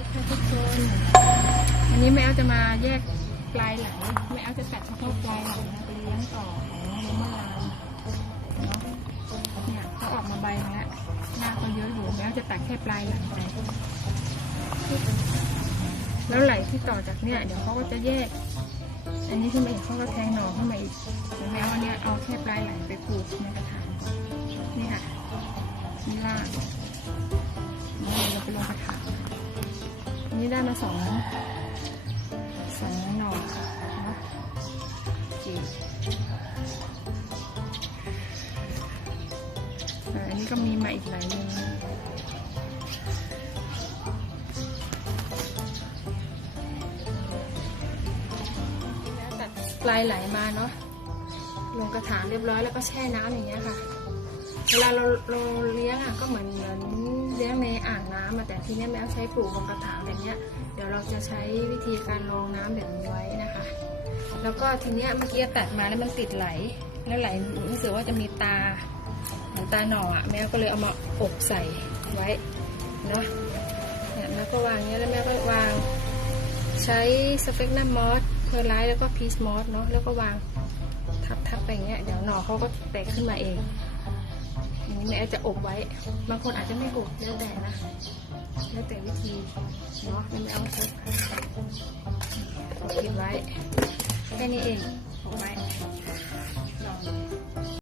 ดีค่ะทุกคนวันนี้แม่แอลจะมาแยกปลายหลังแม่แอลจะตัดเฉพาะปลายหลังนะไปเลี้ยงต่อของน้องมะลานเนาะเนี่ยเขาออกมาใบแล้วหน้าก็เยอะอยู่แม่แอลจะตัดแค่ปลายหลังไปแล้วไหลที่ต่อจากเนี่ยเดี๋ยวเขาก็จะแยก อันนี้ขึ้นมาอีกเขาก็แทงหน่อขึ้นมาอีก นี้ได้มาสองสองหน่อนะจีอันนี้ก็มีมาอีกหลายหนึงแล้วตัดปลายไหลมาเนาะลงกระถางเรียบร้อยแล้วก็แช่น้ำอย่างเงี้ยค่ะ เวลาเราเราเลี้ยงอะก็เหมือนเหมือน เลี้ยงในอ่างน้ำอะแต่ทีเนี้ยแม่ใช้ปลูกบนกระถางแบบเนี้ยเดี๋ยวเราจะใช้วิธีการรองน้ำแบบนี้ไว้นะคะ แล้วก็ทีเนี้ยเมื่อกี้ตัดมาแล้วมันติดไหล แล้วไหลรู้สึกว่าจะมีตาเหมือนตาหน่ออะแม่ก็เลยเอามาอบใส่ไว้เนาะเนี่ยแม่ก็วางเนี้ยแล้วแม่ก็วาง ใช้สเปกนัมมอสเพอร์ไลท์แล้วก็พีชมอสเนาะแล้วก็วางทับๆไปอย่างเงี้ยเดี๋ยวหน่อเขาก็แตกขึ้นมาเอง แม่จะอบไว้ บางคนอาจจะไม่อบแล้วแต่นะ แล้วแต่วิธีเนาะไม่เอาซุปกินไว้แค่นี้เอง